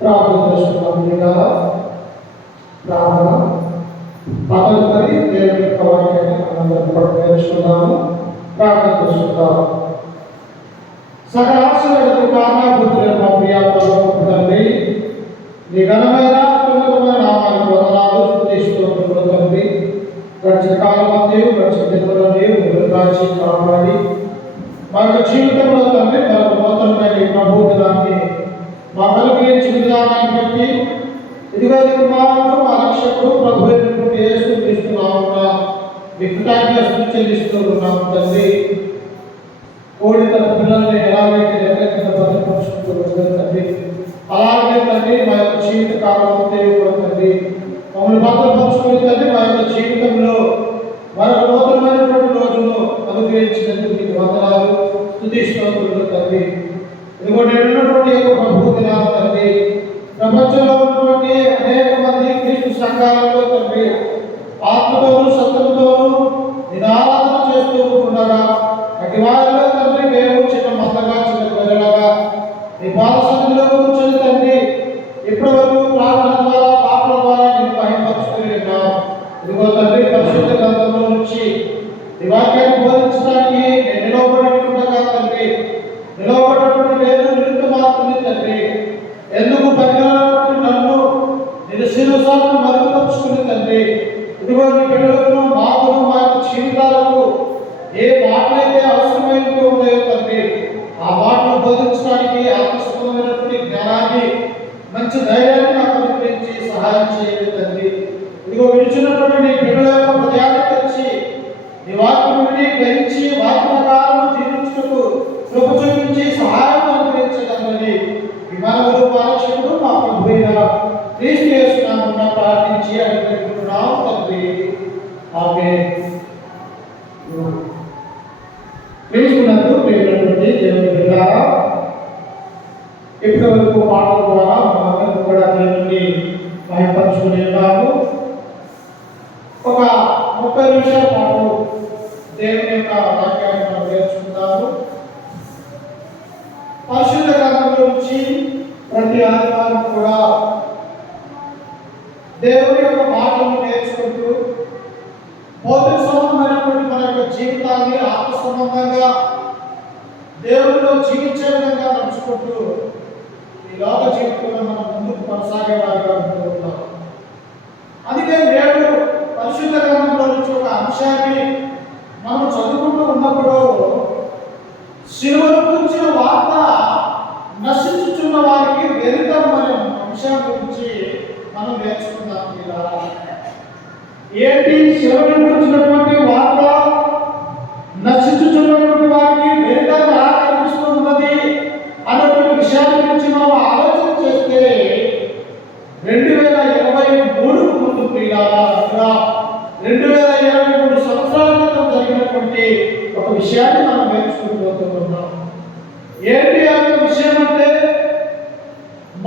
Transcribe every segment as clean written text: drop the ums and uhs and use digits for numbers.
ప్రార్థన చేసుకున్నాం. ప్రార్థన తదుపరి దేవుని యొక్క వాక్యాన్ని మనందరం కూడా నేర్చుకుందాము. ప్రార్థన చేసుకుందాము. సకల ఆశలకు కారణభూతులైన మా ప్రియ పరలోకపు తండ్రి, నీ ఘనమైన అత్యున్నతమైన నామానికి వందనాలు స్తుతిస్తున్నాము తండ్రి. గడిచిన కాలం అంతయు గడిచిన దినములను మీరు కాచి కాపాడి మా యొక్క జీవితంలో తండ్రి మరొక నూతనమైన ఈ ప్రభు దినాన్ని మా కలిగించిన విధానాన్ని బట్టి ఇదిగో కుమారుడు మా రక్షకుడు ప్రభు అయినటువంటి యేసు క్రీస్తు నామమున మీకు కృతజ్ఞతలు చెల్లిస్తున్నాము తండ్రి. కోడి తన పిల్లల్ని ఎలాగైతే ఎక్కడెక్కడ భద్రపరుచుకుంటూ తండ్రి, అలాగే తండ్రి మా యొక్క జీవిత కాలం తండ్రి మమ్మల్ని భద్రపరుచుకుని తండ్రి మా యొక్క జీవితంలో మరొక నూతనమైనటువంటి రోజును అనుగ్రహించినందుకు మీకు వందనాలు స్తుతిస్తున్నాము తండ్రి. ఇదిగో నేనున్నటువంటి యొక్క ప్రభు దినాలు తండ్రి, ప్రపంచంలో ఉన్నటువంటి అనేక మంది క్రీస్తు సంఘాలలో తండ్రి ఆత్మతోనూ సత్యంతోనూ నిరారాధన చేస్తూ ఉండగా అటు వారిలో తండ్రి మేము చిన్న మందగా చిన్న ప్రజలుగా నీ పాద సన్నిధిలో కూర్చొని తండ్రి ఇప్పటి వరకు ప్రార్థన ద్వారా పాపల ద్వారా నేను భయపరుచుకుని ఉన్నాం. ఇదిగో తండ్రి పరిశుద్ధ గ్రంథంలో నుంచి ఈ వాక్యాన్ని బోధించడానికి నేను నిలవబడి తండ్రి, నిలవబడినటువంటి నేను నిరుత మాత్రమే తండ్రి, ఎందుకు పనికిరానటువంటి నన్ను నేను శిరసాలను మరుగుపరుచుకుని తండ్రి, ఇదిగో నీ బిడ్డలకు మాకును మా యొక్క జీవితాలకు ఏ మాటలైతే అవసరమైనట్టు ఉన్నాయో తండ్రి ఆ మాటలు బోధించడానికి ఆత్మస్వమైనటువంటి జ్ఞానాన్ని మంచి ధైర్యాన్ని నాకు అనుగ్రహించి సహాయం చేయండి తండ్రి. ఇదిగో విడిచినటువంటి నీ బిడ్డల యొక్క హృదయాన్ని తెచ్చి నీ వాక్యం గ్రహించి వాక్య ప్రకారం జీవించుటకు కృప చూపించి సహాయం అనుగ్రహించగలని విమానములు పాలక్షకుడు మా ప్రభు అయిన క్రీస్తు యేసు నామమున ప్రార్థించి అనుగ్రహిస్తున్నాము తండ్రి. ఆమేన్. క్రీస్తునందు ప్రియమైనటువంటి దేవుని బిడ్డలారా, ఇప్పటి వరకు పాటల ద్వారా మనందరం కూడా దేవుని మహిమపరుచుకుని ఉన్నాము. ఒక 30 నిమిషాల పాటు దేవుని యొక్క వాక్యాన్ని మనం నేర్చుకుందాము. పరిశుద్ధ గ్రంథంలో నుంచి ప్రతి ఆదివారం కూడా దేవుని యొక్క మాటలను నేర్చుకుంటూ భౌతిక సంబంధమైనటువంటి మన యొక్క జీవితాన్ని ఆత్మ సంబంధంగా దేవుడిలో జీవించే విధంగా నడుచుకుంటూ ఈ లోక జీవితంలో మనం ముందుకు కొనసాగే వారిగా ఉంటున్నాం. అందుకే నేడు పరిశుద్ధ గ్రంథంలో నుంచి ఒక అంశాన్ని మనం చదువుకుంటూ ఉన్నప్పుడు శిలువను గురించిన వార్త నశించుచున్న వారికి వెరితం అనే అంశం గురించి మనం నేర్చుకుందాం. ఏంటి శిలువను గురించినటువంటి వార్త నశించుచున్నటువంటి వారికి వెరితం ఎలా కనిపిస్తున్నది అన్నటువంటి విషయాన్ని గురించి మనం ఆలోచన చేస్తే 2023 ముందు ప్రియులారా 2023 సంవత్సరాల క్రితం జరిగినటువంటి ఒక విషయాన్ని మనం నేర్చుకుంటున్నాం. ఏంటి అన్న విషయం అంటే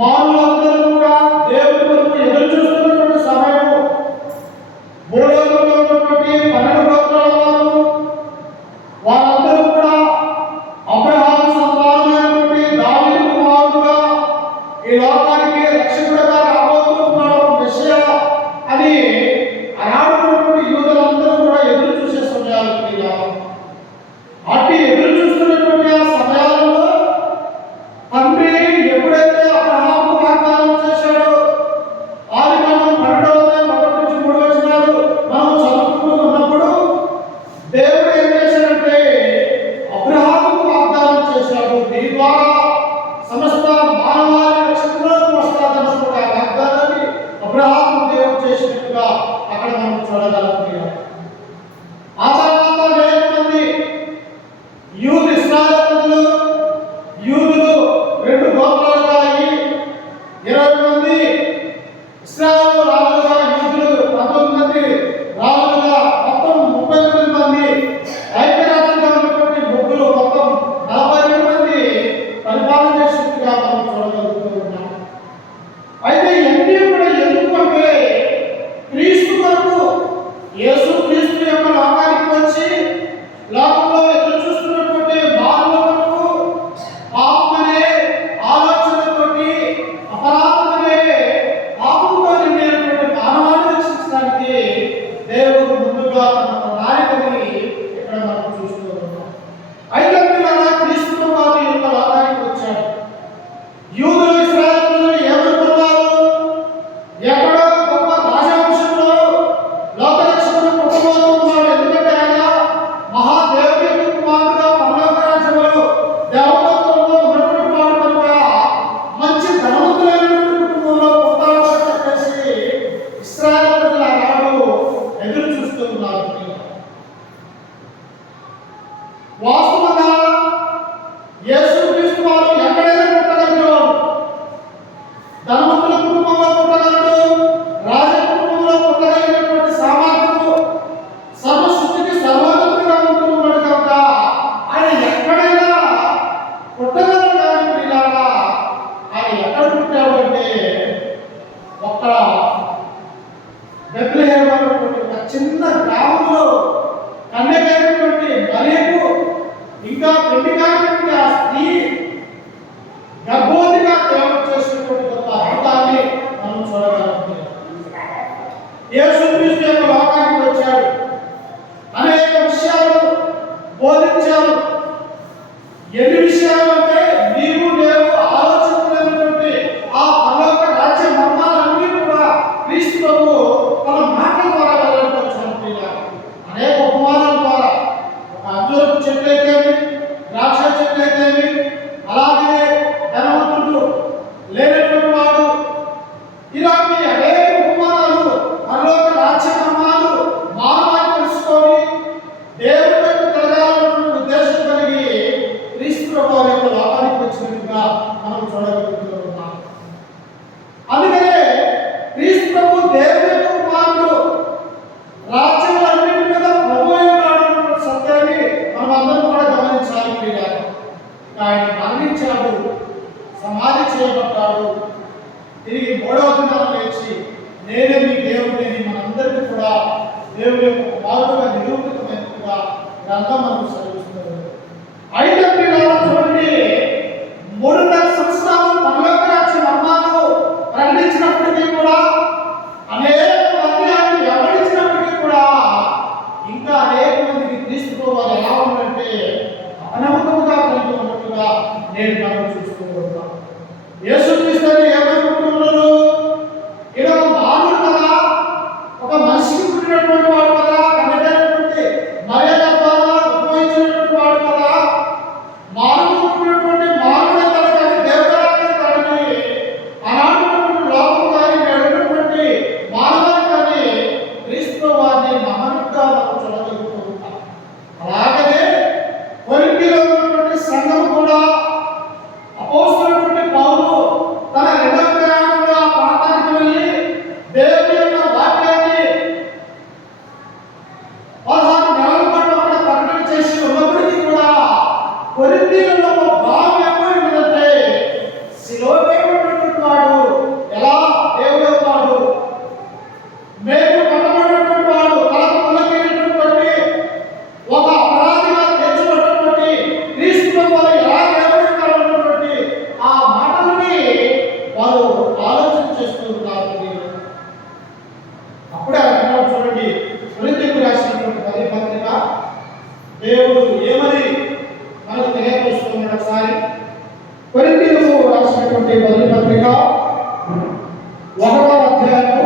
మానవులందరూ కూడా దేవుడి కొరకు ఎదురు చూస్తున్నటువంటి సమయం. భూలోకంలో ఉన్నటువంటి 12 గోత్రాల వారందరూ కూడా అబ్రహాము సంతానమైనటువంటి దావీదు కుమారుడుగా ఈ లోకానికి రక్షకుడుగా రాబోతున్నాడు మెస్సియా అని ఆనాడున్నటువంటి యూదులందరూ కూడా ఎదురు చూసే సమయాలు. అట్టి ఎదురు చూస్తున్నటువంటి ఆ సమయాలలో తండ్రి ఎప్పుడైతే అబ్రహాము వాగ్దానం చేశాడో ఆదికాండం 12:1-3 మనం చదువుకుంటూ ఉన్నప్పుడు దేవుడు ఏం చేశాడంటే అబ్రహాముకు వాగ్దానం చేశాడు, నీ ద్వారా సమస్త మానవాళి రక్షణలోకి వస్తాదన్న వచ్చినట్టుగా మనం చూడగలుగుతున్నాం. అందుకనే క్రీస్తు ప్రభు దేవుని యొక్క కుమారుడు, రాజ్యాలన్నిటి మీద ప్రభు అయిన సత్యాన్ని మనం అందరం కూడా గమనించాలి. ప్రియులారా, ఆయన మరణించాడు, సమాధి చేయబడ్డాడు, తిరిగి మూడవ దినాన లేచి నేనే మీ దేవుడిని మనందరికీ కూడా దేవుడి యొక్క కుమారుడుగా నిరూపితమైనట్టుగా గ్రంథం మనకు చదివిస్తున్నారు. అయితే ప్రియులారా చూడండి, 3.5 సంవత్సరాలు పరలోక రాజ్య మర్మాలు ప్రకటించినప్పటికీ కూడా, అనేక మంది ఆయన వెంబడించినప్పటికీ కూడా ఇంకా అనేక మందికి క్రీస్తు వారు ఎలా ఉందంటే అనవకముగా కలిగి ఉన్నట్టుగా నేను మనం చూస్తూ ఉంటాం. యేసుక్రీస్తు ఏమనుకుంటున్నారు? ఈయన మానవుడు కదా, ఒక మనిషికి పుట్టినటువంటి వాడు కదా, కన్నటువంటి మర్యాద ఉపయోగించినటువంటి వాడు కదా, మానవుడు పుట్టినటువంటి మానవుడే కదా, కానీ దేవతరాలే కాదని అలాంటి లోకం కానీ ఉన్నటువంటి మానవాన్ని కానీ క్రీస్తు వారిని నమ్మకంగా మనం చూడగలుగుతూ ఉంటాం. అలాగనే కొరింథీలో ఉన్నటువంటి సంఘం కూడా అపోస్తలుడైన పౌలు తన రెండవ ప్రయాణంలో ఆ ప్రాంతానికి వెళ్ళి దేవుని యొక్క వాక్యాన్ని 16 నెలల పాటు అక్కడ ప్రకటన చేసి ఉన్నప్పటికీ కూడా కొరింథీయులలో ఒక భావం ఏమైందంటే, శిలువపై ఉన్నటువంటి వాడు ఎలా దేవుడు అవుతాడు, మేము కట్టబడినటువంటి వాడు తలకు పుల్లకైనటువంటి ఒక అపరాధిగా తెచ్చినటువంటి క్రీస్తు వారు ఎలా దేవుడు అవుతాడన్నటువంటి ఆ మాటలని వారు ఆలోచన చేస్తూ ఉన్నారు. అప్పుడే అంటున్నాడు చూడండి, కొరింథీయులకు రాసినటువంటి 10వ పత్రిక దేవుడు ఏమని మనకు తెలియపరుస్తున్నాడు. ఒకసారి కొరింథీయులకు రాసినటువంటి 10వ పత్రిక 1వ అధ్యాయం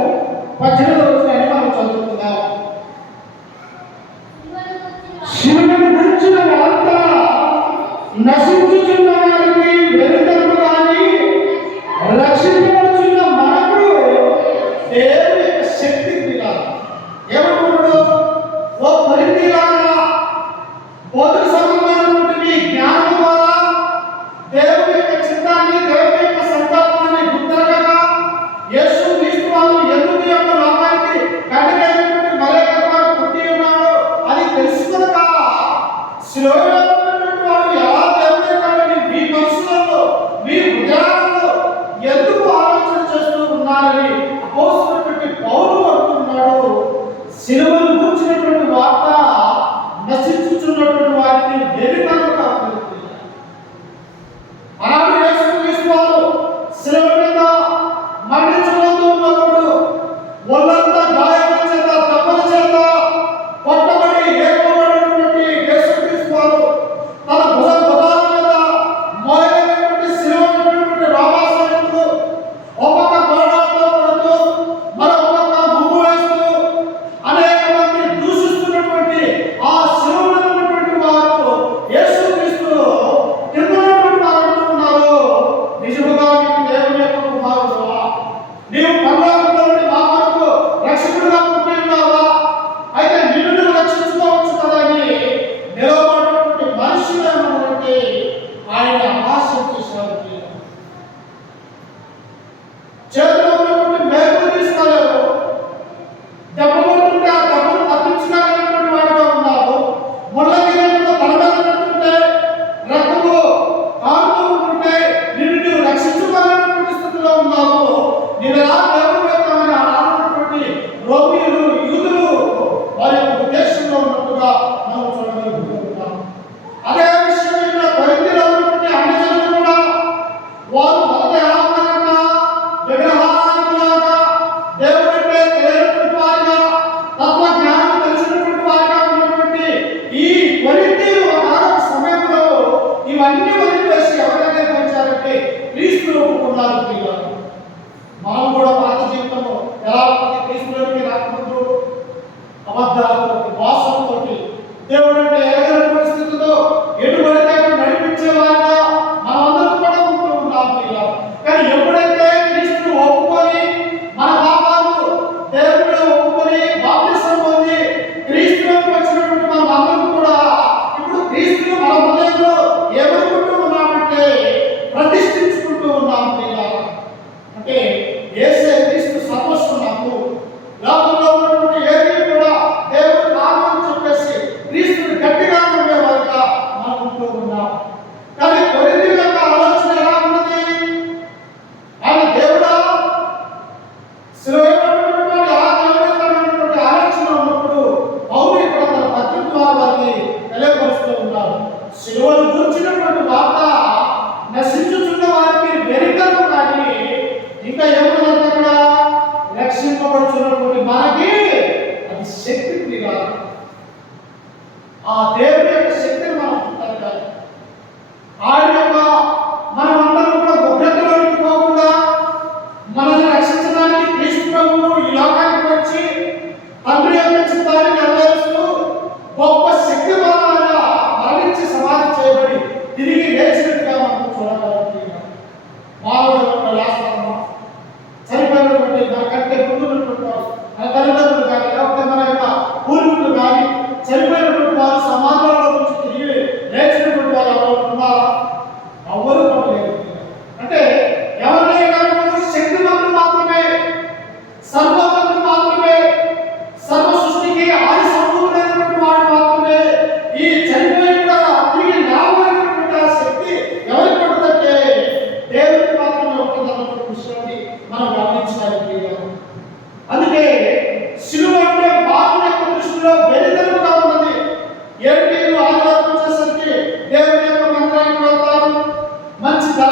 18వ వచనాన్ని మనం చదువుకుందాం. శివుని గురించిన వార్త నశించుచున్న వారికి వెలుగును కానీ రక్షింపబడుచున్న మనకు దేవుని యొక్క శక్తి పిల్లలు ఏమంటున్నాడు? ఓ కొరింథీయులారా, భౌతిక సంబంధమైనటువంటి మీ జ్ఞానం ద్వారా దేవుని యొక్క చిత్తాన్ని, దేవుని యొక్క సంకల్పాన్ని గుర్తెరగక యేసు క్రీస్తు వారు ఎందుకు యొక్క లోకానికి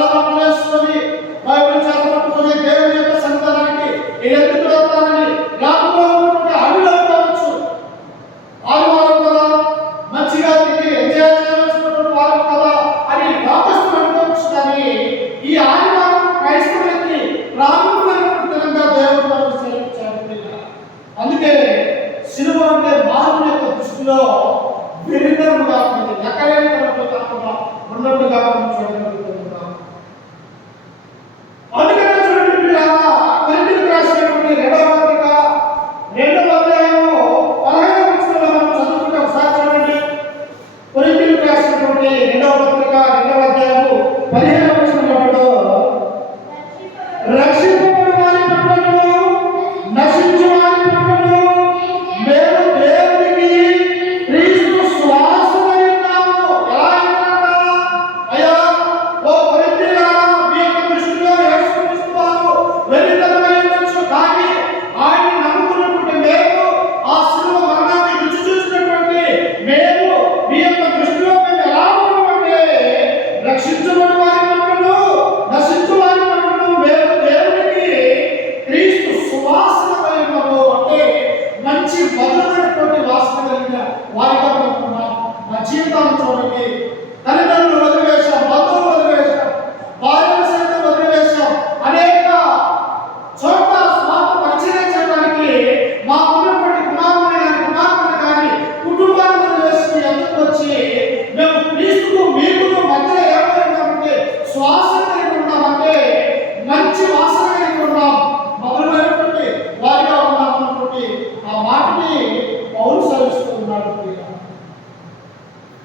తలనొప్పులు వేసుకొని బైబిల్ చదవట్టుకొని దేవుని యొక్క సన్నిధానానికి ఎందుకు వెళ్తానని జ్ఞాపకంలో ఉన్నటువంటి అడవిలో కావచ్చు, ఆదివారం కదా మంచిగా తిరిగి ఎంజాయ్ చేయవలసినటువంటి వారం కదా అని లోకస్తులు అనుకోవచ్చు. కానీ ఈ ఆదివారం క్రైస్తవులకి ప్రాముఖ్యమైనటువంటి దినంగా దేవుడు మనకు సెలవిచ్చాడు. అందుకే సిలువ అంటే మానవుని యొక్క దృష్టిలో విరితముగా ఉన్నది, లెక్కలేని కాకుండా ఉన్నట్టుగా మనం చూడగలుగుతున్నాం. అందుకనే చూడండి పిల్లలారా, కొరింథీయులకు రాసినటువంటి 2వ పత్రిక 2వ అధ్యాయము 15వ వచనంలో మనం చదువుకుంటే ఒకసారి చూడండి. కొరింథీయులకు రాసినటువంటి 2వ పత్రిక 2వ అధ్యాయము 15వ వచనంలో రక్షింపబడిన వారి పట్లను నశించు వారి పట్లను మేము దేవునికి క్రీస్తు శ్వాసమై ఉన్నాము. ఎలా అయిందంట? అయ్యా ఓ కొరింథీయులారా, మీ యొక్క దృష్టిలో యేసుక్రీస్తు వారు వెలితనమై ఉండొచ్చు, కానీ ఆయన నమ్ముకున్నటువంటి మేము, ఆ శిలువ మరణాన్ని రుచి చూసినటువంటి మేము, మీ యొక్క దృష్టిలో మేము ఎలా ఉన్నామంటే రక్షించబడిన వారి పట్లను నశించు వారి పట్లను మేము దేవునికి క్రీస్తు సువాసనమై ఉన్నాము. అంటే మంచి మధురమైనటువంటి వాసన కలిగిన వారిగా ఉంటున్నాం. మా జీవితాన్ని చూడండి, తల్లిదండ్రులు వదిలివేశాం, బంధువులు వదిలివేశాం, భార్యను సైతం వదిలివేశాం, అనేక చోట్ల స్వార్థ పరిచయం చేయడానికి మాకున్నటువంటి కుమారుని కానీ కుమార్తెను కానీ కుటుంబాన్ని వదిలివేసి ఎందుకు వచ్చి మేము క్రీస్తుకు మీకును మధ్యలో ఏమైందంటే శ్వాస కలిగి ఉన్నామంటే మంచి వాసన కలిగి ఉన్నాం, మధురమైనటువంటి వారిగా ఉన్నాం అన్నటువంటి ఆ మాటని పౌలు సెలవిస్తూ ఉన్నాడు.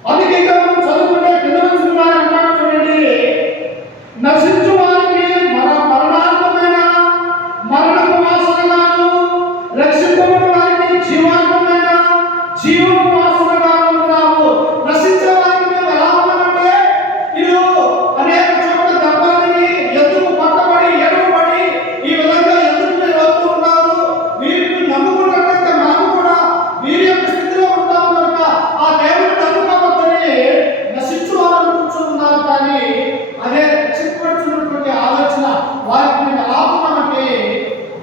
అందుకే ఇంకా మనం చదువుకుంటే కింద నుంచి అంటాడు చూడండి, నశించు వారికి మరణార్థమైన మరణపు వాసనగాను, రక్షింపబడిన వారికి జీవార్థమైన జీవపు వాసనగాను ఉన్నాము. నశించే వారికి మేము ఎలా ఉన్నామంటే వీళ్ళు అనేక చోట్ల దెబ్బలని ఎందుకు పట్టబడి ఎడబడి ఈ విధంగా ఎందుకు మీరు అవుతూ ఉన్నారు, వీరిని నమ్ముకున్నట్లయితే మనం కూడా వీరి యొక్క స్థితిలో ఉంటాం కనుక ఆ దేవుని నమ్ముకోవద్దని నశించు వారు కూర్చున్నారు. కానీ అదే రక్షింపబడుతున్నటువంటి ఆలోచన వారికి మేము ఎలా ఉన్నామంటే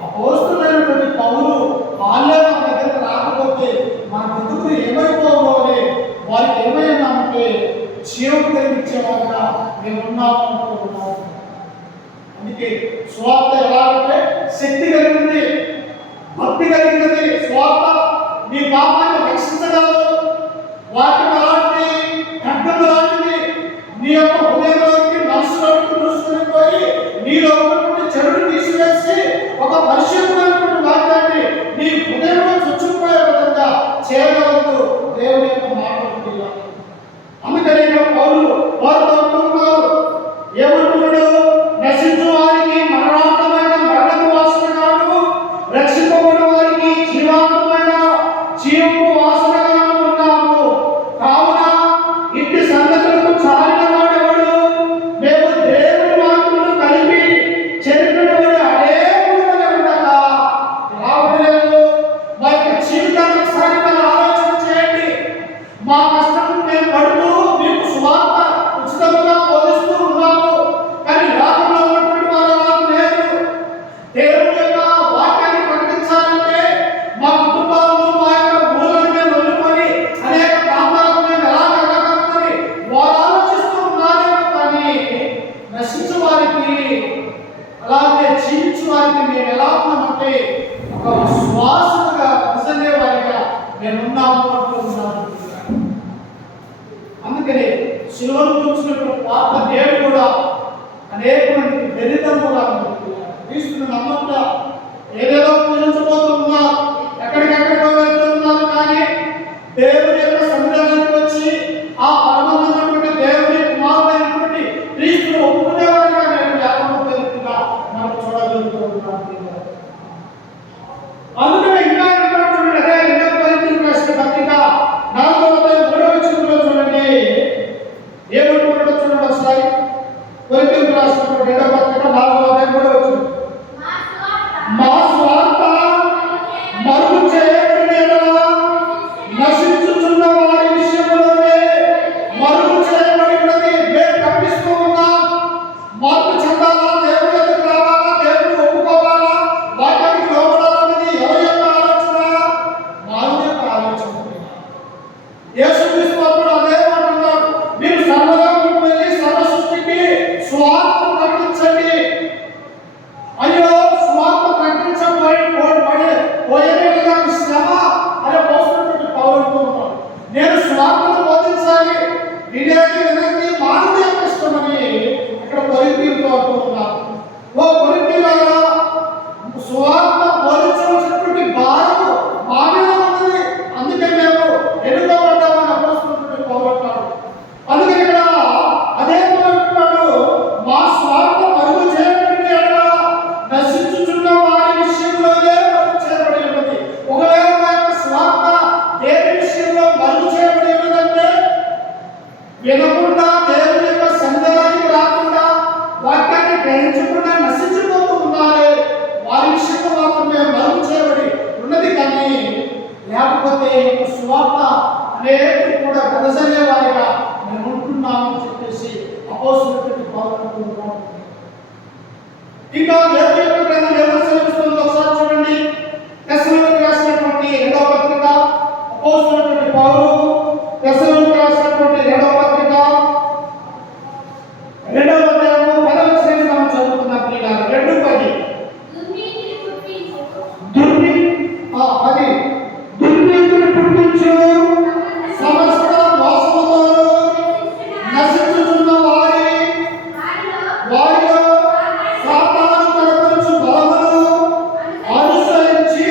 అపోస్తలుడైనటువంటి పౌలు వాళ్ళే మన దగ్గరకు రాకపోతే మన బతుకులు ఏమైపోవో అని వారికి ఏమైనామంటే జీవం కలిగించేవారుగా మేము ఉన్నాము అనుకుంటున్నాము. అందుకే స్వార్థ ఎలా అంటే శక్తి కలిగింది, భక్తి కలిగినది. స్వార్థ నీ పాపాన్ని రక్షించగలదు, వాక్యం అలాంటి ఖడ్గం లాంటిది. నీ యొక్క హృదయంలోకి మనసులోకి దూసుకుని పోయి నీలో ఉన్నటువంటి చెడుని తీసివేసి ఒక పరిశుద్ధమైనటువంటి వాక్యాన్ని నీ హృదయంలో చొచ్చుకుపోయే విధంగా చేయగలదు దేవుని యొక్క మాటలు. అందుకని పౌలు వారితో అంటున్నారు, ఏమంటున్నాడు? నశించు వారికి మరణాంతమైన మరణపు వాసనగాను, రక్షింపబడిన వారికి జీవాంతమైన జీవపు వాసనగాను ఉన్నాము. కావున ఇంటి సంగతులకు చాలిన వాడెవడు? మేము దేవుని వాక్కులను కలిపి చెరిపినవాడు అనేకుడుగానే ఉండగా ఎలా ఉండలేదు? మా యొక్క జీవితాన్ని ఒకసారి మనం ఆలోచన చేయండి. మా కష్టం మేము పడుతూ మీకు సువార్త ఉచితంగా బోధిస్తూ ఉన్నాము, కానీ లోకంలో ఉన్నటువంటి వారు అలా లేదు. దేవుని యొక్క వాక్యాన్ని ప్రకటించాలంటే మా కుటుంబాలను మా యొక్క ఊళ్ళను మేము వదులుకొని అనేక ప్రాంతాలకు మేము ఎలా వెళ్ళగలుగుతామని వారు ఆలోచిస్తూ ఉన్నారేమో, కానీ నశించు వారికి అలాగే జీవించు వారికి మేము ఎలా ఉన్నామంటే ఒక శ్వాసగా నిజంగా వారిగా మేము ఉన్నాము అంటూ ఉన్నాము. అందుకని శిలువను కూర్చున్నటువంటి వార్త దేవుడు కూడా అనేక మందికి వెలితముగా క్రీస్తుని నమ్మకుండా ఏదేదో పూజించబోతున్నా, ఎక్కడికెక్కడికో వెళ్తున్నారు, కానీ దేవుని యొక్క సన్నిధానానికి వచ్చి ఆ పరమమైనటువంటి దేవుని కుమారుడైనటువంటి క్రీస్తును ఒప్పుకునేవారిగా నేను లేకుండా పెరుగుతున్నా మనకు చూడగలుగుతూ ఉన్నాను. అందుకనే ఇంకా చూడండి, అదే 2వ కొరింథీయులకు రాసిన పత్రిక 4వ అధ్యాయం 3వ వచనంలో చూడండి ఏమంటున్నాడో చూడండి ఒకసారి. కొరింథీయులకు రాసిన 2వ పత్రిక 4వ అధ్యాయం 3వ వచనం, మా స్వార్థ మరుగు చేయబడిన యెడల నశించుచున్న వారి విషయంలోనే మరుగు చేయబడి ఉన్నది మేము కనిపిస్తూ ఉన్నాం. మా గ్రహించకుండా నశించిపోతూ ఉన్నారు. వారి విషయంలో మాత్రం మేము నలుగు చేయబడి ఉన్నది, కానీ లేకపోతే సువార్త అనేక కూడా వెదజల్లే వారిగా మేము ఉంటున్నామని చెప్పేసి అపోస్తలుడైన పౌలు అంటున్నాడు. ఇంకా దేవుని యొక్క గ్రంథం ఎవరు సెలవిస్తుందో ఒకసారి చూడండి. తెస్సలోనికీయులకు రాసినటువంటి రెండవ పత్రిక, అపోస్తలుడైన పౌలు తెస్సలోనికీయులకు రాసినటువంటి రెండవ పత్రిక 2వ అధ్యాయము 10వ వచనాన్ని మనం చదువుకున్నాం. ప్రియులారా, 2:10 దుర్నీతిని పుట్టించు సమస్త మోసముతో నశించుచున్న వారిలో సాతాను కనపరచు బలమును అనుసరించి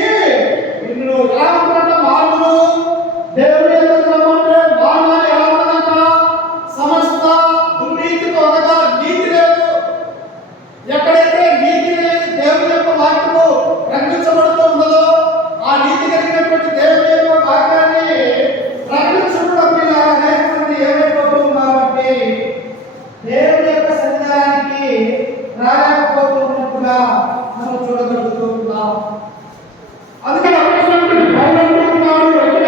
నిన్ను ఎలా ఉంటుందంట? మారును. దేవుని యొక్క క్రమంలో మారని ఎలా ఉంటుందంట? సమస్త దుర్నీతితో అనగా నీతి లేదు. ఎక్కడైతే నీతి లేని దేవుని యొక్క వాక్యము ప్రకటించబడుతూ ఉన్నదో, ఆ నీతి కలిగినటువంటి దేవుని యొక్క వాక్యాన్ని ప్రకటించడం మీద అనేక మంది ఏమైపోతూ ఉన్నారంటే దేవుని యొక్క సన్నిధానానికి రాలేకపోతూ ఉన్నట్టుగా మనం చూడగలుగుతూ ఉన్నాం. అందుకని అపోస్తలుడైన పౌలు అంటున్నాడు, ఇక్కడ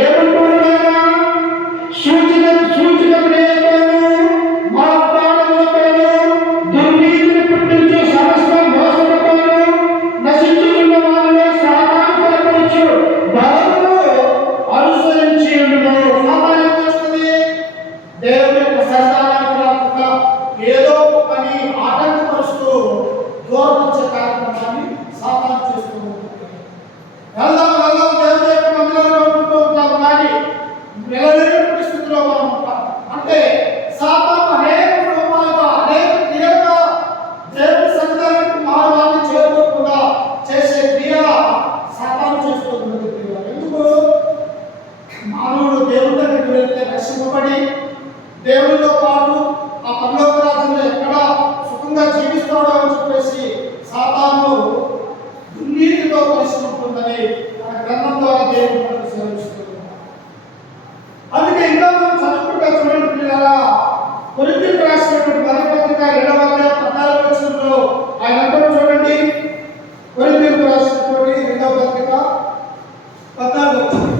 ఏమంటున్నాడా? సూచన క్రియలతోను మాట్లాడములతోను దుర్నీతిని పుట్టించు సమస్త మోసములతోను నశించుచున్న వారిలో సాతాను కనపరచు బలమును అనుసరించి ఉండును. సాతాను ఏం చేస్తుంది? దేవుని యొక్క సన్నిధానానికి రాకుండా ఏదో ఒక పని ఆటంకపరుస్తూ దూరపరిచే కార్యక్రమాన్ని సాతాను చేస్తూ ఉంటుంది. వెళ్దాం దేవుని యొక్క మందిరంలో ఉంటూ ఉంటాం, కానీ నిలబడినటువంటి స్థితిలో మనం ఉంటాం. అంటే సాతాను అనేక రూపాలుగా అనేక క్రియలుగా దేవుని సన్నిధానానికి మానవాన్ని చేరుకోకుండా చేసే క్రియ సాతాను చేస్తూ ఉన్నది. ఎందుకు? మానవుడు దేవుని దగ్గరికి వెళ్తే రక్షింపబడి దేవునితో పాటు ఆ పరలోక రాజ్యంలో ఎక్కడ సుఖంగా జీవిస్తాడో అని చెప్పేసి సాతాను దుర్నీతితో కలిసి ఉంటుందని మన గ్రంథం ద్వారా దేవుడు మనకు సెలవిస్తున్నాడు. అందుకే ఇంకా మనం చదువుకుంటా చూడండి పిల్లలా, కొరింథీయులకు రాసినటువంటి మొదటి పత్రిక 2వ అధ్యాయం 14వ వచనంలో ఆయన అంటాడు చూడండి. కొరింథీయులకు రాసినటువంటి 2వ పత్రిక 14వ వచనం.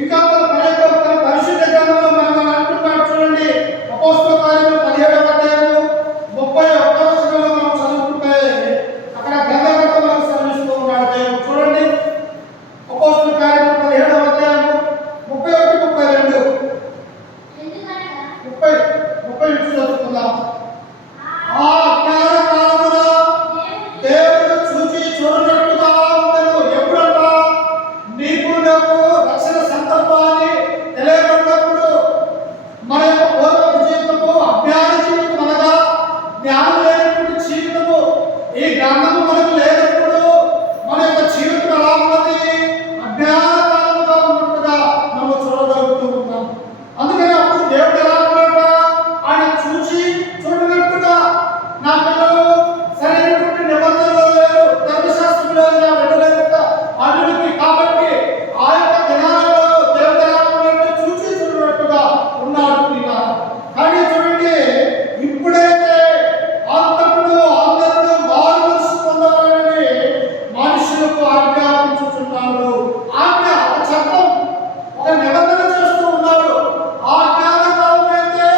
ఇంకా తన పరిశుద్ధ గ్రంథంలో మనం అంటున్నాడు చూడండి. అపోస్తలుల కార్యములు 17వ అధ్యాయము 31వ వచనంలో మనం చదువుకుంటే అక్కడ గ్రంథకర్త మనకు శ్రమిస్తూ ఉన్నాడు దేవుడు. చూడండి, అపోస్తలుల కార్యములు 17వ అధ్యాయము 31, 32, 30 నుంచి చదువుకుందాం. ఆ అజ్ఞాన కాలమున దేవుడు చూచి చూడనట్టుగా ఉండెను. ఎప్పుడంట? నీకు నాకు రక్షణ సంకల్పాన్ని తెలియబడినప్పుడు. మన యొక్క పూర్వపు జీవితము అజ్ఞాన జీవితం అనగా జ్ఞానం లేనటువంటి జీవితము. ఈ గ్రంథము మనకు లేనప్పుడు మన యొక్క జీవితం ఎలా ఉన్నది? అజ్ఞాన కాలముగా ఉన్నట్టుగా మనం చూడగలుగుతూ ఉంటాం. అందుకని అప్పుడు దేవుడు ఎలా ఉన్నాడట? ఆయన చూచి చూడనట్టుగా. నా పిల్లలు సరైనటువంటి నిబంధనలు లేరు, ధర్మశాస్త్రం లేదు, నా బిడ్డల అన్నిటికీ. కాబట్టి ఆ యొక్క దినాలలో దేవుడు ఎలా ఉన్నాడంటే చూచి చూడనట్టుగా ఉన్నాడు. కానీ చూడండి, ఇప్పుడైతే అంతకుడు అందరూ మారు మనసు పొందాలని మనుషులకు ఆజ్ఞాపించుచున్నాడు. ఆజ్ఞ, ఒక చట్టం, ఒక నిబంధన చేస్తూ ఉన్నాడు. ఆ జ్ఞాన కాలం అయితే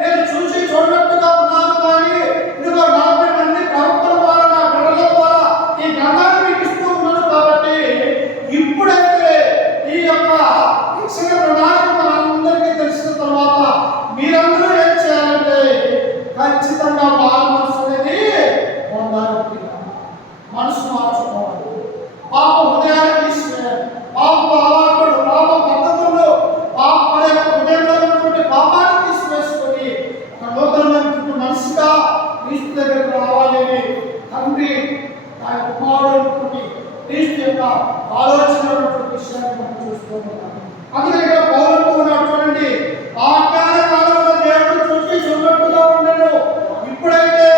నేను చూసి చూడనట్టుగా ఉన్నాను, కానీ ఇదిగో నలభై మంది ప్రవక్తల ద్వారా, నా బిడ్డల ద్వారా ఈ గ్రంథాన్ని మీకు ఇస్తూ ఉన్నాను. కాబట్టి ఇప్పుడైతే ఈ యొక్క రక్షణ ప్రణాళిక మనందరికీ తెలిసిన తర్వాత మీరందరూ ఏం చేయాలంటే ఖచ్చితంగా మారు మనసు అనేది పొందాలి. మనసు మార్చుకోవాలి. పాప హృదయాన్ని తీసివేయాలి. పాప అలవాట్లు, పాప పద్ధతుల్లో మన యొక్క హృదయంలో ఉన్నటువంటి పాపాన్ని తీసివేసుకొని ఒక నూతనమైనటువంటి మనసుగా క్రీస్తు దగ్గరకు రావాలని తండ్రి ఆ యొక్క కుమారుడు క్రీస్తు యొక్క ఆలోచన ఉన్నటువంటి విషయాన్ని మనం చూస్తూ ఉన్నాం. అందుకని ఇక్కడ పౌరులు ఉన్నాడు చూడండి. ఆ జ్ఞాన కాలంలో దేవుడు చూసి చూడనట్టుగా ఉండను. ఇప్పుడైతే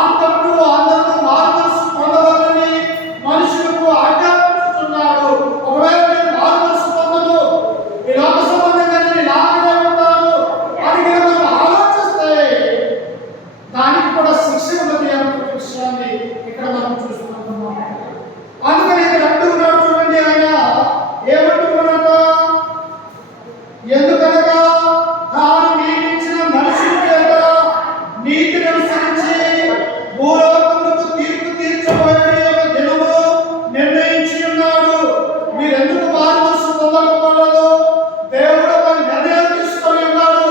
అంతకుడు అందరూ మారు మనసు పొందవాలని మనుషులకు ఆజ్ఞాపించుతున్నాడు. ఒకవేళ నేను మారు మనసు పొందను, ఈ లోక సంబంధంగా నేను ఇలాగే ఉంటాను అని మనం ఆలోచిస్తే దానికి కూడా శిక్ష ఉన్నది అనే విషయాన్ని ఇక్కడ మనం చూసుకుంటున్నాం. అందుకని ఇక్కడ అంటున్నాడు చూడండి, ఆయన ఏమంటున్నాడట? ఎందుకనగా తాను నియమించిన మనుషుల చేత నీతిని అనుసరించి భూలోకములకు తీర్పు తీర్చబోయే దినము నిర్ణయించి ఉన్నాడు. మీరెందుకు మారు మనసు పొందకపోలేదు? దేవుడు ఒక నిర్ణయం తీసుకొని ఉన్నాడు.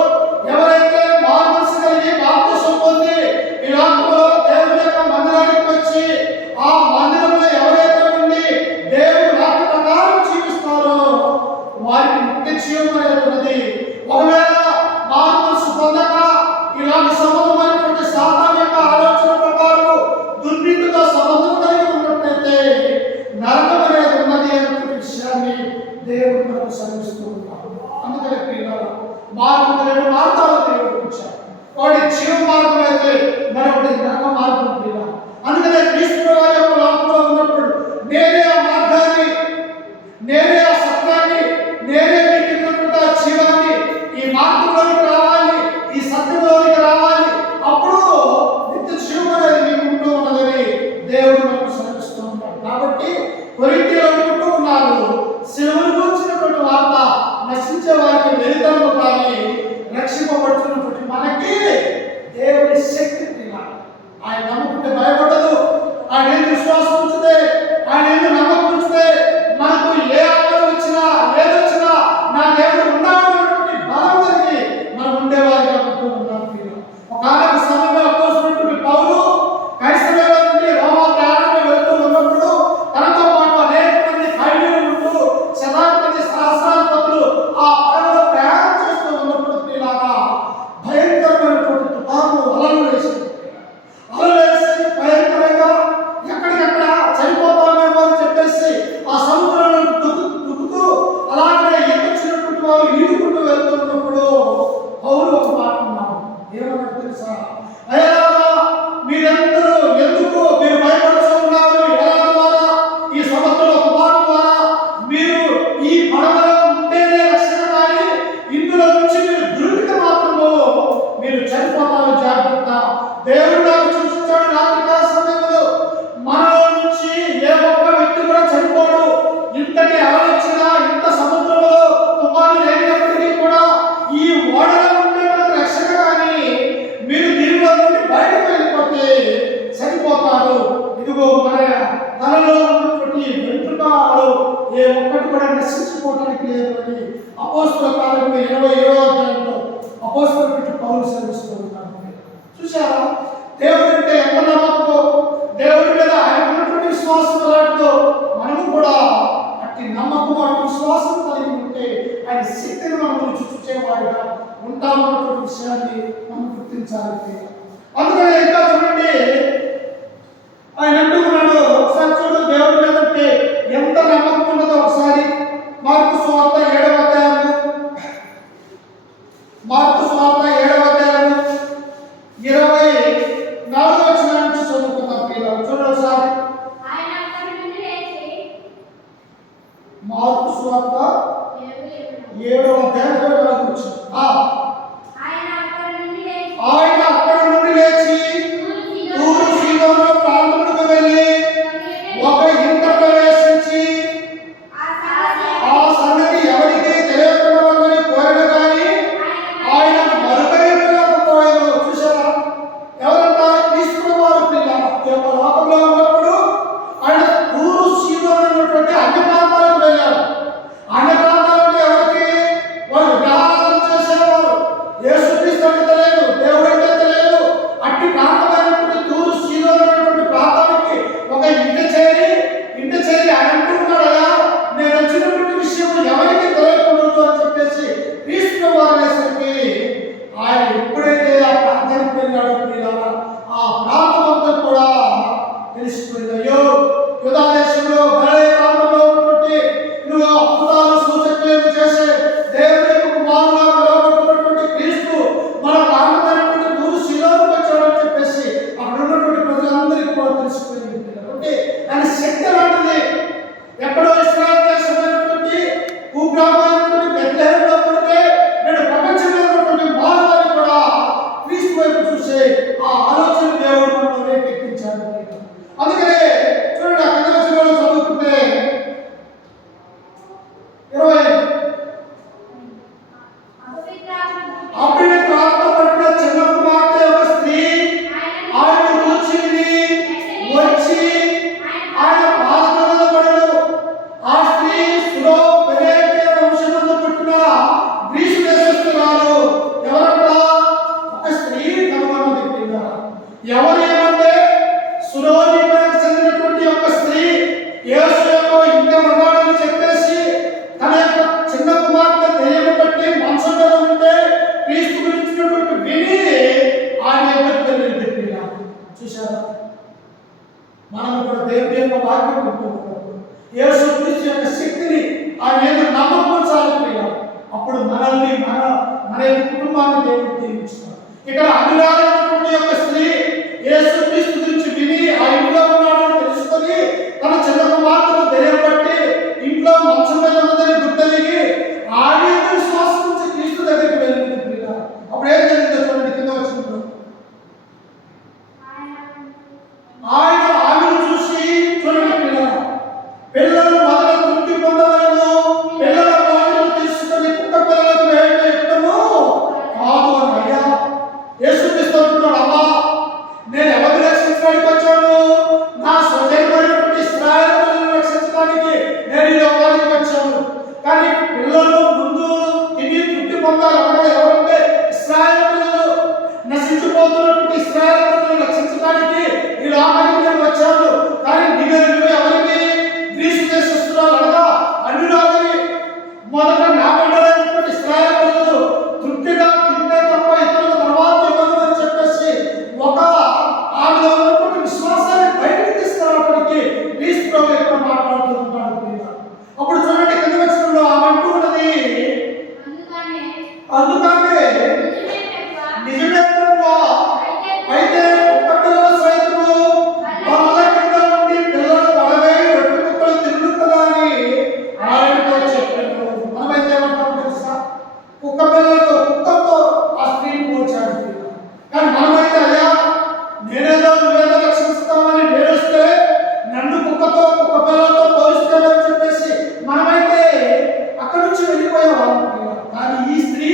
ఎవరైతే మారు మనసు కలిగి బాప్తిసం పొంది ఈ లోకంలో దేవుని యొక్క మందిరానికి వచ్చి ఆ మందిరంలో ఎవరైతే ఉండి దేవుడు వాక్య ప్రకారం జీవిస్తారో వారికి నిత్య జీవం అనేది ఉన్నది. ఒకవేళ మారు మనసు పొందక ఇలాంటి సంబంధమైనటువంటి సాతాను యొక్క ఆలోచన ప్రకారం దుర్నీతితో సంబంధం కలిగి ఉన్నట్లయితే నరకం అనేది ఉన్నది అనే విషయాన్ని దేవుడు మనకు శ్రమిస్తూ ఉంటాడు. అందుకని పిల్లలు మార్గం, రెండు మార్గాలు దేవుడు ఇచ్చారు. ఒకటి జీవ మార్గం అయితే మరొకటి నరక మార్గం. పిల్లలు అందుకనే క్రీస్తు వారి యొక్క లోకంలో ఉన్నప్పుడు నేనే ఆ మార్గాన్ని, నేనే ఆ సత్యాన్ని, నేనే మీకు ఇచ్చినటువంటి ఆ జీవాన్ని, ఈ మార్గంలోనికి రావాలి, ఈ సత్యంలోనికి రావాలి, అప్పుడు నిత్య జీవం అనేది మీకు ఉంటూ ఉన్నదని దేవుడు మనకు శ్రమిస్తూ ఉంటాడు. కాబట్టి కొరింథీయులు అనుకుంటూ ఉన్నారు, శిలువను గురించినటువంటి వార్త నశించే వారికి వెలుగును, కానీ రక్షింపబడుతున్నటువంటి మనకి దేవుడి శక్తి. ఆయన నమ్ముకుంటే భయపడదు, ఆయన ఏం విశ్వాసం ఉంచితే, ఆయన ఏమి నశించిపోవడానికి లేదు అని అపోస్తల కార్యములు 27వ అధ్యాయంలో అపోస్తలుడు పౌలు సెలవిస్తూ ఉన్నాడు. చూశారా, దేవుడు అంటే ఎంత నమ్మకమో, దేవుడి మీద ఆయన ఉన్నటువంటి విశ్వాసం ఎలాంటిదో మనము కూడా అట్టి నమ్మకం అట్టి విశ్వాసం కలిగి ఉంటే ఆయన శక్తిని మనం చూసేవాడుగా ఉంటామన్నటువంటి విషయాన్ని మనం గుర్తించాలి. అందుకని ఇంకా చూడండి, ఆయన అంటూ ఉన్నాడు, ఒకసారి చూడు దేవుడి మీద ఉంటే ఎంత నమ్మకం ఉన్నదో. ఒకసారి మార్కు సువార్త 7వ అధ్యాయం 24వ వచనం నుంచి చదువుకుందాం పిల్లలు. చూడండి ఒకసారి మార్కు సువార్త 7వ అధ్యాయం వచ్చింది. ఆయన అక్కడి నుండి లేచి తూరు సీదోను ప్రాంతమునకు వెళ్ళి ఒక ఇంట ప్రవేశించి ఆ సంగతి ఎవరికి తెలియకుండాలని కోరిన కానీ ఆయన మరుగైపోయాడు. చూసారా, ఎవరంతా క్రీస్తు వారు పిల్లలు లోకంలో ఉన్నప్పుడు ఆయన తూరు సీదోను అనేటువంటి అన్ని ప్రాంతాలకు వెళ్ళారు. అన్ని ప్రాంతాలకు ఎవరికి వారు విగ్రహారాధన చేసేవారు. యేసుక్రీస్తు అంటే తెలియదు, దేవుడు అంటే తెలియదు. అట్టి ప్రాంతమైనటువంటి తూరు సీదోను అనేటువంటి ప్రాంతానికి ఒక ఇంట చేరి ఆయన అంటున్నాడు, అయ్యా నేను వచ్చినటువంటి విషయం ఎవరికి తెలియకూడదు అని చెప్పేసి క్రీస్తు వారు అనేసరికి ఆయన ఎప్పుడైతే ఆ ప్రాంతానికి వెళ్ళాడో పిల్లల ఆ ప్రాంతం అంతా కూడా తెలిసిపోయింది. అయ్యో, యూదా దేశంలో గలిలయ ప్రాంతంలో ఉన్నటువంటి నువ్వు అద్భుతాలు సూచక్రియలు చేసే దేవుని కుమారుగా పిలువబడుతున్నటువంటి క్రీస్తు మన ప్రాంతమైనటువంటి తూరు సీదోనుకు వచ్చాడని చెప్పేసి అక్కడ ఉన్నటువంటి ప్రజలందరికీ కూడా తెలిసిపోయింది. అంటే ఆయన శక్తి లాంటిది. ఎక్కడో ఇశ్రాయేలు దేశమైనటువంటి కుగ్రామైనటువంటి బెత్లెహేములో పుడితే నేను ప్రపంచంలో ఉన్నటువంటి మానవాళి కూడా క్రీస్తు వైపు చూసే ఆ ఆలోచన దేవుడు మనలో రేకెత్తించాడు. అందుకనే చూడండి, ఆ కింద వచనంలో చదువుకుంటే 25 అపవిత్ర ఆత్మ పట్టిన చిన్న కుమార్తె ఒక స్త్రీ ఆయన కూర్చుని వచ్చి ఆయన పాదముల పడను. ఆ స్త్రీ సులోపెనేకే వంశమును పుట్టిన గ్రీసు దేశస్తురాలు. ఎవరంట? ఒక స్త్రీ కనుగొన్నది పిల్లలు. ఎవరు ఏమంటే సులోనిపైకి చెందినటువంటి ఒక స్త్రీ యేసు యొక్క ఇంట ఉన్నాడని చెప్పేసి తన యొక్క చిన్న కుమార్తె దెయ్యము పట్టి మంచం మీద ఉంటే క్రీస్తు గురించినటువంటి విని ఆయన యొక్క పిల్లలు. చూశారా, మనం కూడా దేవుడి యొక్క వాక్యం వింటున్నప్పుడు యేసు క్రీస్తు యొక్క శక్తిని ఆయన మీద నమ్మకం ఉంచాలి పిల్లలు. అప్పుడు మనల్ని మన కుటుంబాన్ని దేవుడు దీవించుతారు. ఇక్కడ అనురాగమైనటువంటి యొక్క స్త్రీ యేసు క్రీస్తు గురించి విని ఆ ఇంట్లో ఉన్నాడని తెలుసుకొని తన చిన్న కుమార్తెను ధైర్యపట్టి ఇంట్లో మంచం మీద ఉన్నదని గుర్తెరిగి ఆయన యొక్క విశ్వాసం నుంచి క్రీస్తు దగ్గరికి వెళ్ళింది పిల్లలు. అప్పుడు ఏం జరిగిందో చూడండి, కింద వచ్చినప్పుడు ఆయన ఆమెను చూసి చూడండి పిల్లలు మొదట తృప్తి పొందవలను, పిల్లల పాటలు తీసుకుని కుక్క పిల్లలకు వేయడం యుక్తము కాదు అని. అయ్యా, యేసుక్రీస్తు అంటున్నాడు, అమ్మా నేను ఎవరిని రక్షించడానికి వచ్చాను? నా స్వజనమైనటువంటి ఇశ్రాయేలు ప్రజలను రక్షించడానికి నేను ఈ లోకానికి వచ్చాను. కానీ పిల్లలు ముందు తిని తృప్తి పొందాలి. ఎవరంటే ఇశ్రాయేలు ప్రజలు, నశించిపోతున్నటువంటి ఇశ్రాయేలు ప్రజలను రక్షించడానికి ఈ లోకానికి నేను వచ్చాను. కానీ నువ్వు ఎవరికి? గ్రీసు దేశస్తురాలు అనగా అన్యురాలివి. మొదట నా బిడ్డలైనటువంటి ఇశ్రాయేలు ప్రజలు తృప్తిగా తింటే తప్ప ఇతరుల తర్వాత ఇవ్వదు అని చెప్పేసి ఒక ఆమెలో ఉన్నటువంటి విశ్వాసాన్ని బయటకు తీసుకురావడానికి క్రీస్తు ప్రభు ఎక్కువ మాట్లాడుతున్నాడు. అప్పుడు చూడండి, కింద వచనంలో ఆమె అంటూ ఉన్నది, అందుకనే నిజమే ప్రభువా, అయితే కుక్క పిల్లల సైతము బల్ల కింద ఉండి పిల్లలు పడవేయి రొట్టె కుక్కలు తిరుగు కదా అని ఆయనతో చెప్పాను. మనమైతే ఏమంటాం తెలుసా? కుక్క కుక్కతో ఆ స్త్రీని పోల్చాడు. కానీ మనమైతే అయ్యా నువ్వేదో రక్షిస్తామని నేరొస్తే నన్ను కుక్క పిల్లలతో పోలిస్తాడని చెప్పేసి మనమైతే అక్కడి నుంచి వెళ్ళిపోయే వాళ్ళం. కానీ ఈ స్త్రీ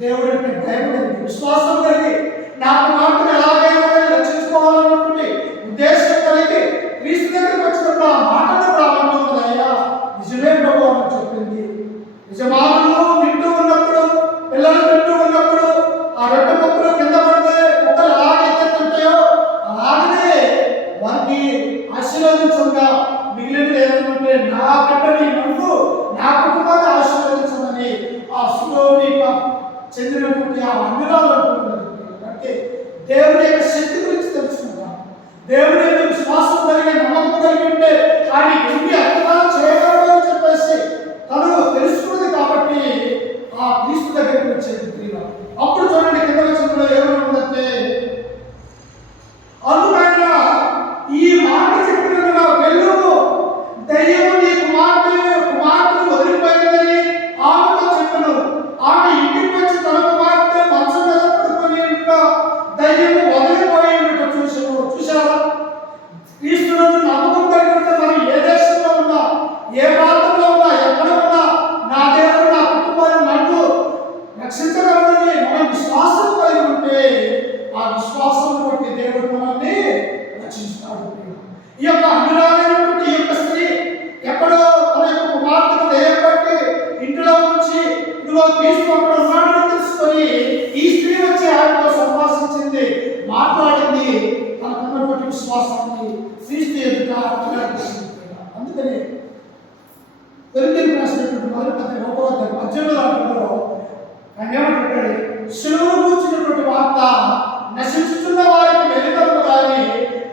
దేవుడి అంటే భయపడింది, విశ్వాసం కలిగి నా కుమార్తెను ఎలాగైనా రక్షించుకోవాలన్నటువంటి ఉద్దేశం కలిగి క్రీస్తు దగ్గరికి వచ్చినప్పుడు ఆ మాటను రాబడుతుంది. అయ్యా నిజమే చేయకూడదు అని చెప్పింది. యజమానులు తింటూ ఉన్నప్పుడు, పిల్లలు తింటూ ఉన్నప్పుడు ఆ రొట్టె ముక్కలు కింద పడితే కుక్కలు ఎలాగైతే తింటాయో అలాగనే వారికి ఆశీర్వదించగా మిగిలిన ఏదంటే నా బిడ్డని నన్ను నా కుటుంబాన్ని ఆశీర్వదించమని ఆ సులోనిక చెందినటువంటి ఆ అన్యురాలు అంటే దేవుని యొక్క శక్తి గురించి తెలుసుకుంటాం. దేవుని యొక్క విశ్వాసం కలిగి నమ్మకం కలిగి ఉంటే ఆయన ఎన్ని అద్భుతాలు చేయగలడు అని చెప్పేసి తను తెలుసుకున్నది కాబట్టి ఆ క్రీస్తు దగ్గరికి వచ్చేది ప్రియుల. అప్పుడు చూడండి కింద వచ్చినప్పుడు ఏమని ఉందంటే, అందుకైనా ఈ మాట చెప్పిన వెళ్ళు, దయ్యము నీ కుమార్తెను వదిలిపోయిందని ఆమెతో చెప్పను. ఆమె ఇంటికి వచ్చి తన కుమార్తె మంచం మీద పడుకొని దయ్యము వదిలిపోయినట్టు చూసారా? క్రీస్తునందు నమ్మకం కలిగి ఉంటే మనం ఏ దేశంలో ఉన్నా, ఏ ప్రాంతంలో ఉన్నా, ఎక్కడ ఉన్నా నా దేవుడు నా కుటుంబాన్ని నన్ను రక్షించగలడని మనం విశ్వాసం కలిగి ఉంటే ఆ విశ్వాసం బట్టి దేవుడు మనల్ని రక్షిస్తాడు. ఈ యొక్క అన్యురాలైనటువంటి ఈ యొక్క స్త్రీ ఎక్కడో తన యొక్క కుమార్తెను దయ్యం బట్టి ఇంట్లో ఉంచి ఇదిగో క్రీస్తు అక్కడ ఉన్నాడని తెలుసుకొని ఈ స్త్రీ వచ్చి ఆయనతో సంభాషించింది, మాట్లాడింది, తనకున్నటువంటి విశ్వాసాన్ని క్రీస్తు ఎదుట అందుకని కొరింథీయులకు రాసినటువంటి మొదటి పత్రిక 1:18 ఆయన ఏమంటాడు, శిలువను గూర్చినటువంటి వార్త నశించుతున్న వారికి వెలుగును కానీ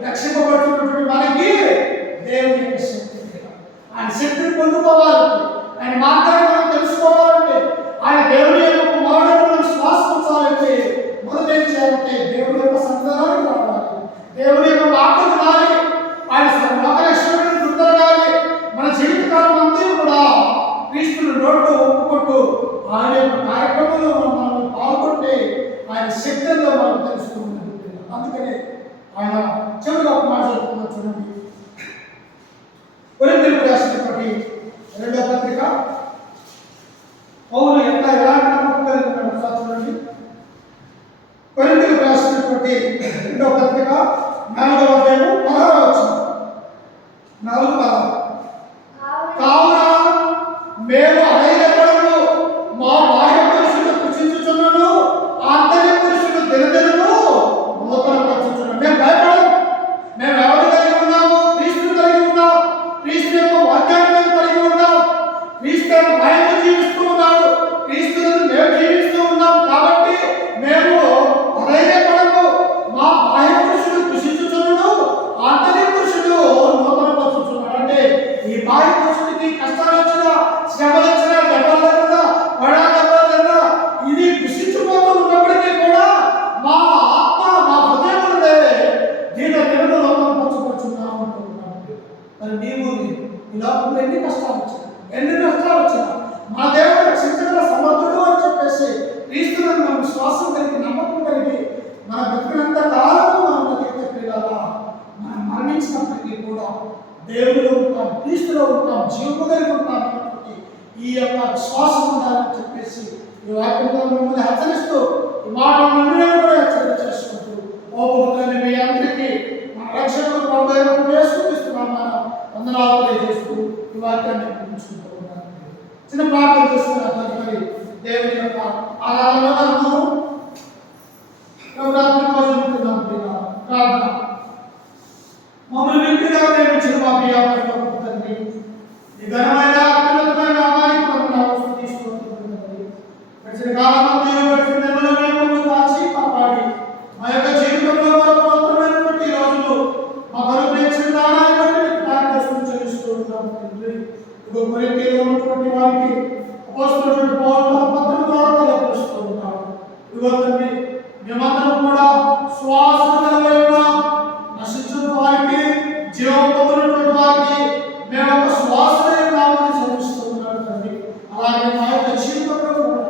రక్షింపబడుతున్నటువంటి మనకి దేవుని యొక్క శక్తి. ఆయన శక్తిని పొందుకోవాలంటే, ఆయన మార్గాన్ని మనం తెలుసుకోవాలంటే, ఆయన దేవుని యొక్క కుమారుడు మనం శ్వాసించాలంటే మొదట ఏం చేయాలంటే దేవుని యొక్క సంతానానికి రావాలి, దేవుని యొక్క వార్త వినాలి, ఆయన లోకరక్షకుడిని గుర్తరగాలి. మన జీవితకాలం అంతా కూడా క్రీస్తుని నోట్లో ఒప్పుకుంటూ ఆయన యొక్క కార్యక్రమంలో మనం పాల్గొంటే ఆయన శక్తుల్లో మనం తెలుసుకుంటున్నాం. అందుకనే ఆయన చివరిగా ఒక మాట చెప్తున్నారు చూడండి. కొరింథీయులకు రాసినటువంటి 2వ పత్రిక పౌలు ఎలాంటి నమ్మకం కలిగి ఉన్నాడు ఒకసారి చూడండి. కొరింథీయులకు రాసినటువంటి 2వ పత్రిక 4వ అధ్యాయం 16వ వచనం. 4:16 కావున మేము అధైర్యపడము, మా బాహ్య పురుషుడు కృషించుచున్నను, ఆంతర్య పురుషుడు దినదినము నూతనపరచుచున్నాడు. మేము భయపడము. మేము ఎవరు కలిగి ఉన్నాము? క్రీస్తుని కలిగి ఉన్నాం. క్రీస్తు యొక్క వాక్యాన్ని మేము కలిగి ఉన్నాం. క్రీస్తు ఆయన జీవిస్తూ ఉన్నాడు. క్రీస్తుని మేము జీవిస్తూ ఉన్నాం. కాబట్టి మేము అధైర్యపడము, మా బాహ్య పురుషుడు కృషించుచున్నను, ఆంతర్య పురుషుడు నూతనపరచుచున్నాడు. అంటే ఈ బాహ్య పురుషుడికి కష్టాలు వచ్చినా, శ్రమలు వచ్చినా, దెబ్బలు వచ్చినా, దెబ్బలు ఇది కృషించిపోతూ ఉన్నప్పటికీ కూడా మా ఆత్మ, మా హృదయములే దీని దినము నూతనపరచుకొచ్చున్నాం అంటున్నాడు. మరి నీవు ఈ లోకంలో ఎన్ని కష్టాలు వచ్చినా, ఎన్ని నష్టాలు వచ్చినా మా దేవుడు రక్షించగల సమర్థుడు అని చెప్పేసి క్రీస్తులను మనం విశ్వాసం కలిగి నమ్మకం కలిగి మన బ్రతికినంత కాలము మనం బ్రతికితే పిల్లలా మనం మరణించినప్పటికీ కూడా దేవుడిలో ఉంటాం, క్రీస్తులో ఉంటాం, జీవము కలిగి ఉంటాం అన్నటువంటి ఈ యొక్క విశ్వాసం ఉండాలని చెప్పేసి ఈ వాక్యంలో మిమ్మల్ని హెచ్చరిస్తూ ఈ మాటలను కూడా హెచ్చరిక చేసుకుంటూ ఓపుకుని మీ అందరికీ మన రక్షకుడు ప్రభువు వేసుకున్నాం వందనాలు తెలియజేస్తూ ఈ వాక్యాన్ని ముగించుకుంటూ ఉన్నాను. చిన్న ప్రార్థన చేస్తున్నారు. తదుపరి దేవుని యొక్క ఆరాధనలో నవరాత్రి కోసం ప్రార్థన. మమ్మల్ని వ్యక్తిగా ప్రేమించిన మా ప్రియాపరమ తండ్రి, ఈ ఘనమైన అత్యున్నతమైన నామానికి వందనాలు తీసుకుంటున్నాను. గడిచిన కాలమంతా గడిచిన నెలలో మేము కాచి కాపాడి మా యొక్క జీవితంలో మరొక అవసరమైనటువంటి రోజులు మా కొరకు ఇచ్చిన దానాన్ని బట్టి మీకు ప్రార్థన చెల్లిస్తూ ఉన్నాము తండ్రి. ఇదిగో కొరింథీయులో ఉన్నటువంటి వారికి అపోస్తలుడైన పౌలు తన పత్రం ద్వారా తెలియపరుస్తూ ఉన్నాడు. ఇదిగో తండ్రి, మేమందరం కూడా శ్వాసను కలిగి ఉన్నాం. నశించిన వారికి, జీవం పొందినటువంటి వారికి మేము ఒక శ్వాసనే నామని చదివిస్తూ ఉన్నాడు తండ్రి. అలాగే మా యొక్క జీవితంలో కూడా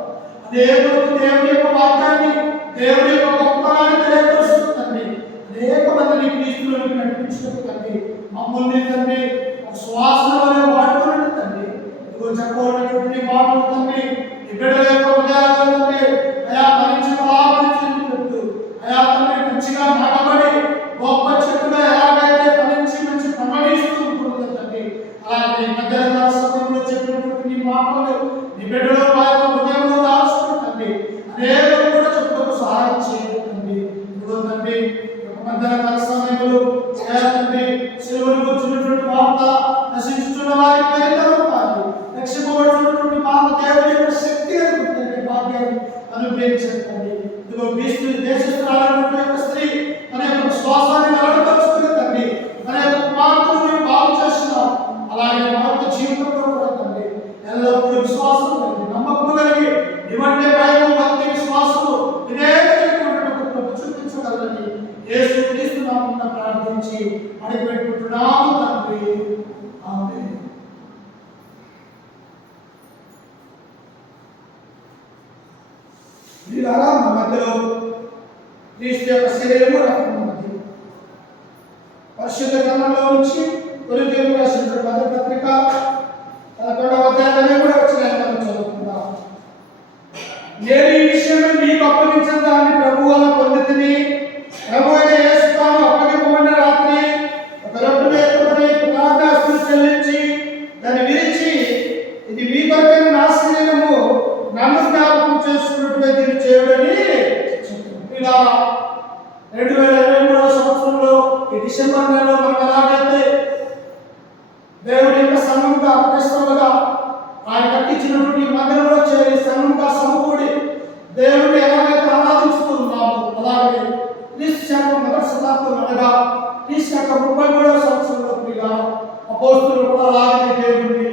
అనేకులకు దేవుని యొక్క వాక్యాన్ని, దేవుని యొక్క గొప్పతనాన్ని తెలియపరుస్తూ తండ్రి అనేక మందిని క్రీస్తులోకి నడిపించడం తండ్రి. మమ్మల్ని తండ్రి ఒక శ్వాసన వలె వాడుకోండి తండ్రి. ఇదిగో చెప్పబడినటువంటి మాటలు తండ్రి ఈ బిడ్డల యొక్క హృదయాలు తండ్రి అయా మరించి ఆలోచించినట్టు అయా తండ్రి మంచిగా నాటబడి గొప్ప చెట్టుగా ఎలాగైతే ఫలించి మంచి పంటనిస్తూ ఉంటుంది తండ్రి. అలాగే మధ్యాహ్న సమయంలో చెప్పినటువంటి చెప్పినటువంటి నీ మాటలు నీ బిడ్డలో మా యొక్క హృదయంలో దాచుకుంటుంది అనేకలు కూడా చెప్పుటకు సహాయం చేయండి. ఇదిగో తండ్రి మధ్యాహ్న సమయంలో తండ్రి సిలువను కూర్చున్నటువంటి వార్త నశించుతున్న వారి పరికరం కాదు రక్షింపబడుతున్నటువంటి మాకు దేవుని యొక్క శక్తి అనుకుంటుంది భాగ్యాన్ని అనుగ్రహించండి. ఇదిగో క్రీస్తు దేశస్తురాలైనటువంటి యొక్క స్త్రీ తన యొక్క విశ్వాసాన్ని నిలబడపరుచుకుని తండ్రి తన యొక్క కుమార్తెను బాగు చేస్తున్నారు. అలాగే మా యొక్క జీవితంలో కూడా తండ్రి ఎల్లప్పుడూ విశ్వాసం కలిగి నమ్మకం కలిగి ఇవంటే భయం భక్తి విశ్వాసము ఇదే కలిగి ఉండటం చూపించగలని యేసు క్రీస్తు నామమున ప్రార్థించి అడిగి పెట్టుకుంటున్నాము తండ్రి. ఆమేన్. వీళ్ళారా మన మధ్యలో క్రీస్తు యొక్క శరీరము రక్తం ఉన్నది. పరిశుద్ధ గ్రంథంలో నుంచి కొరింథీయులకు రాసిన మొదటి పత్రిక 11వ అధ్యాయంలో కూడా వచ్చిన మనం చదువుకుందాం. నేను ఈ విషయంలో మీకు అప్పగించిన దాన్ని ప్రభువు వల్ల పొందితిని. ప్రభువు అయిన యేసు తాను అప్పగింపబడిన రాత్రి ఒక రొట్టెను ఎత్తుకొని కృతజ్ఞతాస్తుతులు చెల్లించి దాన్ని విరిచి ఇది మీ కొరకైన నా శరీరము నన్ను జ్ఞాపకం చేసుకున్నట్టుగా దీన్ని చేయడని ఇలా 2023వ సంవత్సరంలో ఈ డిసెంబర్ నెలలో మనం ఎలాగైతే దేవుడి యొక్క సంఘముగా క్రైస్తవులుగా ఆయన కట్టించినటువంటి మందిరంలో చేరి సంఘముగా సమకూడి దేవుడిని ఎలాగైతే ఆరాధిస్తూ ఉన్నాము అలాగే క్రీస్తు శకం మొదటి శతాబ్దం అనగా క్రీస్తు శకం 33వ సంవత్సరంలో ప్రియుల అపోస్తులు కూడా అలాగే దేవుడిని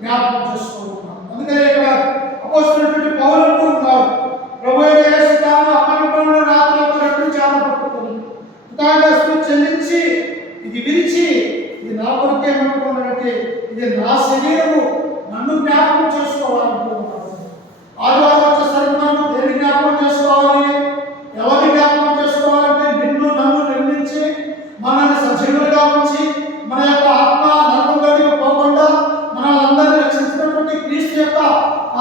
జ్ఞాపకం చేసుకుంటున్నారు. అందుకనే ఇక్కడ అపోస్తులైనటువంటి పౌలు అంటున్నారు ప్రభు అయిన యేసు తాను అప్పగింపబడిన రాత్రి ఒక రొట్టెను చేతపట్టుకొని కృతజ్ఞతాస్తుతులు చెల్లించి ఇది విరిచి ఇది నా కొరకే అనుకున్నాడంటే ఇది నా శరీరము నన్ను జ్ఞాపకం చేసుకోవాలనుకుంటున్నాను. ఆదివారం వచ్చేసరికి మనం దేని జ్ఞాపకం చేసుకోవాలి? ఎవరిని జ్ఞాపకం చేసుకోవాలంటే నిన్ను నన్ను నిర్మించి మనల్ని సజీవులుగా ఉంచి మన యొక్క ఆత్మ నరకంలోకి పోకుండా మనల్ని రక్షించినటువంటి క్రీస్తు యొక్క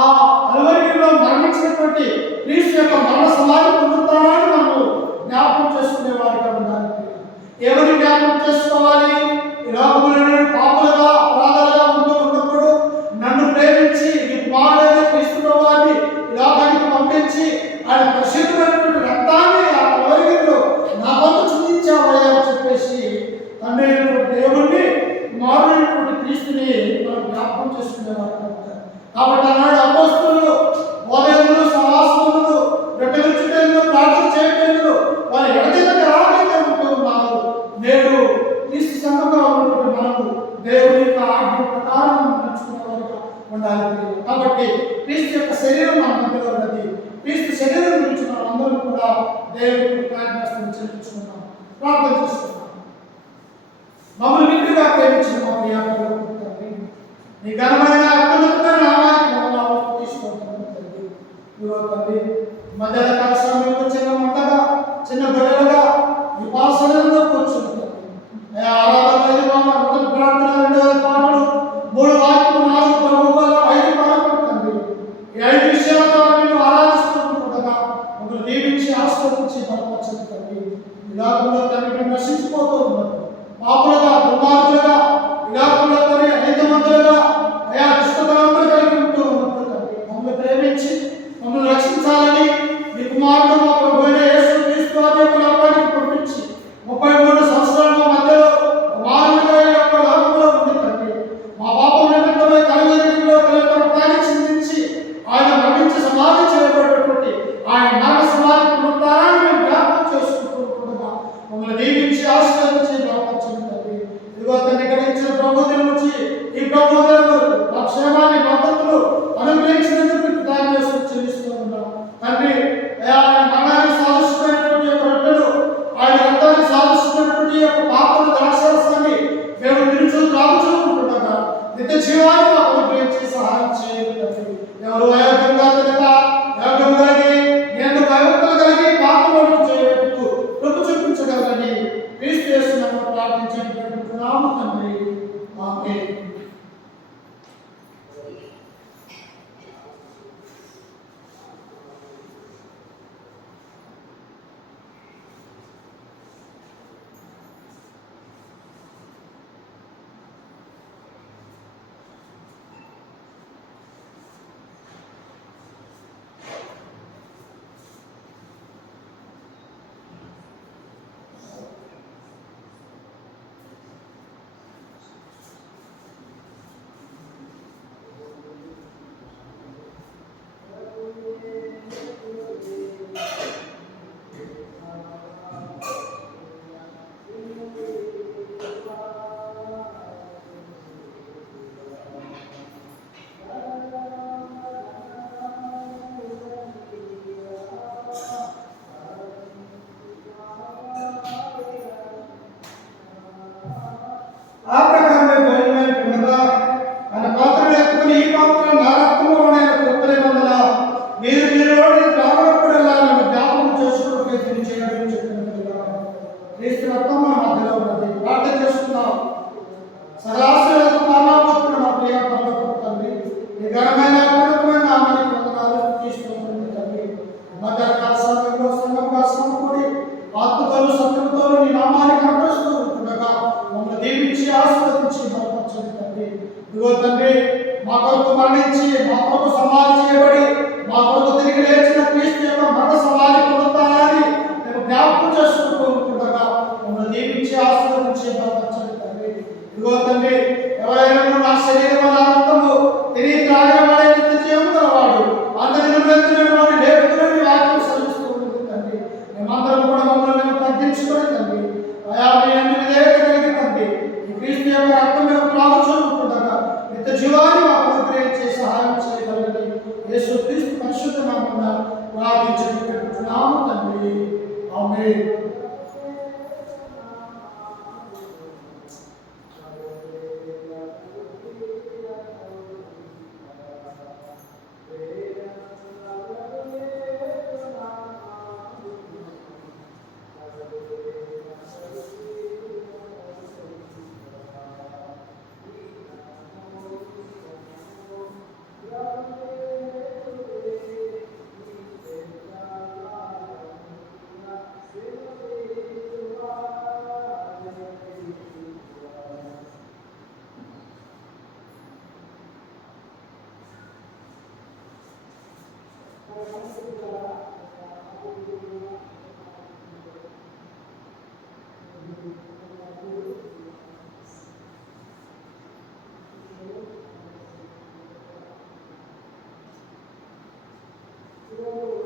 ఆ కలువరిలో మరణించినటువంటి క్రీస్తు యొక్క మరణ సమాధి పొందుతామని మనము జ్ఞాపకం చేసుకునే వారిగా ఉండాలి. ఎవరిని జ్ఞాపకం చేసుకోవాలి? ఈ లోకములో పాపులుగా అపరాధాలుగా ఉన్నప్పుడు నన్ను ప్రేమించి ఈ కుమారుడైన క్రీస్తు ప్రభువుని ఈ లోకానికి పంపించి ఆయన పరిశుద్ధమైనటువంటి రక్తాన్ని ఆ కలువరిలో నా వంతు చిందించావయ్యా అని చెప్పేసి తండ్రి అయినటువంటి దేవుణ్ణి కుమారుడైనటువంటి క్రీస్తుని మనం జ్ఞాపకం చేసుకునేవారు. కాబట్టి అన్నాడు అపోస్తలులు బోధకులు సహవాసములు రొట్టెలు ప్రార్థన చేయటంలో వారి ఎడతెగక ఎలాగైతే ఉంటూ ఉన్నారు నేడు క్రీస్తు సంఘంగా ఉన్నటువంటి మనకు దేవుని యొక్క ఆజ్ఞ ప్రకారం నడుచుకునేవారుగా ఉండాలి. కాబట్టి క్రీస్తు యొక్క శరీరం మన మధ్యలో ఉన్నది. క్రీస్తు శరీరం గురించి మనం అందరం కూడా దేవునికి కృతజ్ఞతాస్తుతులు చెల్లించుకున్నాం, ప్రార్థన చేసుకున్నాం. మమ్మల్ని నిండుగా ప్రేమించిన మా ప్రియాపరులకు తండ్రి నీ ఘనమైన అత్యున్నతమైన నామానికి మమ్మల్ని తీసుకుంటాం తండ్రి. ఇదిగో తండ్రి మధ్యాహ్న సమయంలో చిన్న మంటగా చిన్న గొడవలుగా ఈ పాసనంలో కూర్చుంటాం. ఆరాధన ప్రార్థన 2 పాటలు 3 వాక్యము 4 ప్రభువుల 5 పాటలు తండ్రి. ఈ 5 విషయాలతో మేము ఆరాధిస్తుండగా ఒకరు దీవించి ఆశీర్వదించి బలపరచండి తండ్రి. ఈ లోకంలో తండ్రి మేము నశించిపోతూ ఉన్నాం. పాపులుగా దుర్మార్గులుగా ఈ లోకంలో తండ్రి అనేకమంతులుగా అయా దుష్టతనంలో కలిగి ఉంటూ ఉన్నప్పుడు తండ్రి మమ్మల్ని ప్రేమించి మమ్మల్ని రక్షించాలని మీ కుమారుడు మా ప్రభువైన యేసు క్రీస్తు వారి యొక్క లోకానికి పంపించి 33 సంవత్సరాల మధ్యలో కుమారునిగా ఈ యొక్క లోకంలో ఉంది తండ్రి. మా పాపం నిమిత్తమై కలువరిలో తన రక్తాన్ని చిందించి ఆయన మరణించి సమాధి చేయబడినటువంటి ఆయన మరణ సమాధి పునరుద్ధానాన్ని మేము జ్ఞాపకం చేసుకుంటూ ఉంటుండగా మమ్మల్ని దీవించి ఆశీర్వదించి బలపరచండి తండ్రి. ఇదిగో తండ్రి ఇక్కడ ఇచ్చిన ప్రభుత్వం నుంచి ఈ ప్రభుత్వం వరకు మా క్షేమాన్ని మద్దతులు అనుగ్రహించినందుకు కృతజ్ఞతలు చెల్లిస్తూ ఉన్నాం తండ్రి. ఆయన మరణానికి సాదృశ్యమైనటువంటి యొక్క రొట్టెలు ఆయన రక్తానికి సాదృశ్యమైనటువంటి యొక్క పాపను ద్రాక్షరసాన్ని మేము తిరుచు త్రాగుచుకుంటుండగా నిత్య జీవాన్ని మాకు అనుగ్రహించి సహాయం చేయండి తండ్రి. ఎవరు అయోగ్యంగా తినక యోగ్యం కలిగి నేను భయభక్తులు కలిగి పాపను చేయటకు కృప చూపించగలని క్రీస్తు యేసు నామమున ప్రార్థించండి తండ్రి. ఆమేన్. ఘనమైన అద్భుతమైన నామానికి వందనాలు స్తుతిస్తున్నాము తండ్రి. మధ్యాహ్న సమయంలో సంఘంగా సమకూడి ఆత్మతోను సత్యముతో నీ నామాన్ని కనపరుస్తూ ఉంటుండగా మమ్మల్ని దీవించి ఆశీర్వదించి బలపరచండి తండ్రి. ఇదిగో తండ్రి, మా కొరకు మరణించి మా కొరకు సమాధి చేయబడి మా కొరకు తిరిగి లేచిన క్రీస్తు యొక్క మరణ సమాధి పునరుత్థానాన్ని మేము జ్ఞాపకం చేసుకుంటూ ఉంటుండగా మమ్మల్ని దీవించి ఆశీర్వదించి బలపరచండి తండ్రి. ఇదిగో తండ్రి, ఎవరైనా నా శరీరం నా రక్తము తిరిగి త్రాగిన వాడే నిత్య జీవము గలవాడు, అందరి నిలబెత్తినటువంటి లేపుతున్న వాక్యం సెలవిస్తూ ఉంటుంది తండ్రి. మేమందరం కూడా మమ్మల్ని మేము తగ్గించుకొని తండ్రి, అయా మీ అన్ని విధేయత కలిగి తండ్రి, ఈ క్రీస్తు యొక్క రక్తం మేము త్రాగుచుంటుండగా నిత్య జీవాన్ని మాకు అనుగ్రహించే సహాయం చేయగలరని యేసు క్రీస్తు పరిశుద్ధ నామమున ప్రార్థించి పెట్టుచున్నాము తండ్రి. ఆమేన్. Lord.